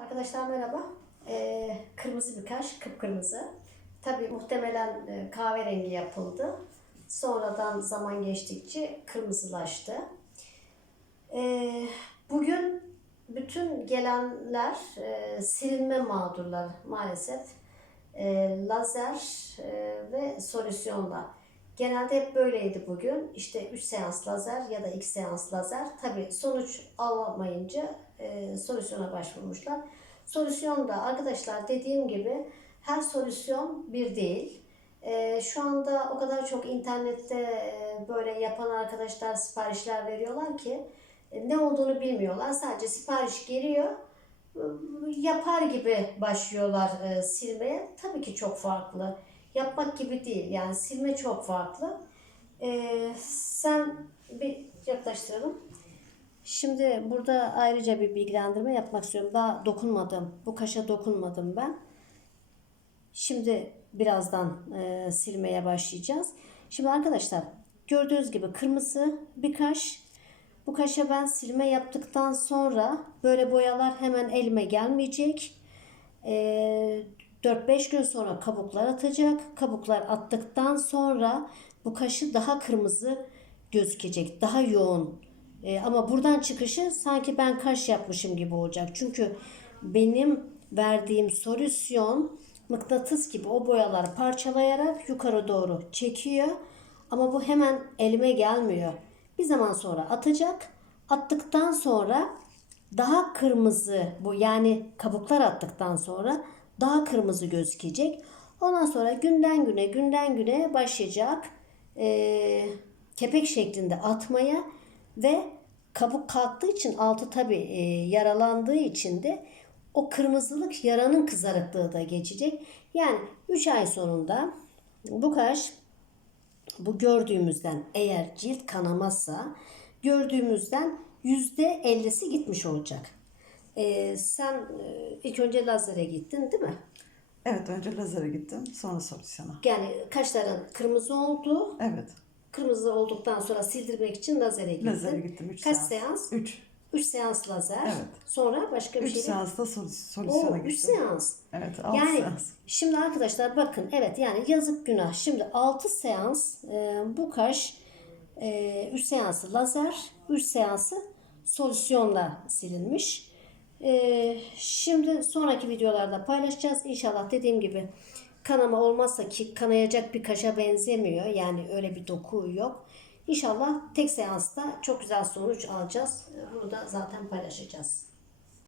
Arkadaşlar merhaba. Ee, kırmızı bir kaş, kıpkırmızı. Tabii muhtemelen e, kahverengi yapıldı. Sonradan zaman geçtikçe kırmızılaştı. Ee, bugün bütün gelenler e, silinme mağdurlar maalesef. E, lazer e, ve solüsyonla. Genelde hep böyleydi bugün. İşte 3 seans lazer ya da 2 seans lazer. Tabii sonuç alamayınca e, solüsyona başvurmuşlar. Solüsyon da arkadaşlar dediğim gibi her solüsyon bir değil. E, şu anda o kadar çok internette e, böyle yapan arkadaşlar siparişler veriyorlar ki e, ne olduğunu bilmiyorlar. Sadece sipariş geliyor e, yapar gibi başlıyorlar e, silmeye. Tabii ki çok farklı. Yapmak gibi değil. Yani silme çok farklı. E, sen bir yaklaştıralım. Şimdi burada ayrıca bir bilgilendirme yapmak istiyorum. Daha dokunmadım. Bu kaşa dokunmadım ben. Şimdi birazdan e, silmeye başlayacağız. Şimdi arkadaşlar gördüğünüz gibi kırmızı bir kaş. Bu kaşa ben silme yaptıktan sonra böyle boyalar hemen elime gelmeyecek. E, 4-5 gün sonra kabuklar atacak. Kabuklar attıktan sonra bu kaşı daha kırmızı gözükecek. Daha yoğun. E, ama buradan çıkışı sanki ben kaş yapmışım gibi olacak. Çünkü benim verdiğim solüsyon mıknatıs gibi o boyaları parçalayarak yukarı doğru çekiyor. Ama bu hemen elime gelmiyor. Bir zaman sonra atacak. Attıktan sonra daha kırmızı bu yani kabuklar attıktan sonra daha kırmızı gözükecek. Ondan sonra günden güne günden güne başlayacak eee, kepek şeklinde atmaya ve kabuk kalktığı için altı tabi yaralandığı için de o kırmızılık yaranın kızarıklığı da geçecek. Yani 3 ay sonunda bu kaş bu gördüğümüzden eğer cilt kanamazsa gördüğümüzden yüzde 50'si gitmiş olacak. Ee, sen e, ilk önce lazere gittin değil mi? Evet önce lazere gittim sonra solüsyona. Yani kaşların kırmızı oldu. Evet. Kırmızı olduktan sonra sildirmek için lazere gittin. Lazere gittim 3 Kaç seans. seans? 3. 3 seans lazer. Evet. Sonra başka bir 3 şey. seansta sol- solüsyona gittim. 3 seans. Evet 6 Yani seans. şimdi arkadaşlar bakın evet yani yazık günah. Şimdi 6 seans e, bu kaş 3 seansı lazer, 3 seansı solüsyonla silinmiş. E, şimdi sonraki videolarda paylaşacağız. İnşallah dediğim gibi kanama olmazsa ki kanayacak bir kaşa benzemiyor. Yani öyle bir doku yok. İnşallah tek seansta çok güzel sonuç alacağız. Bunu da zaten paylaşacağız.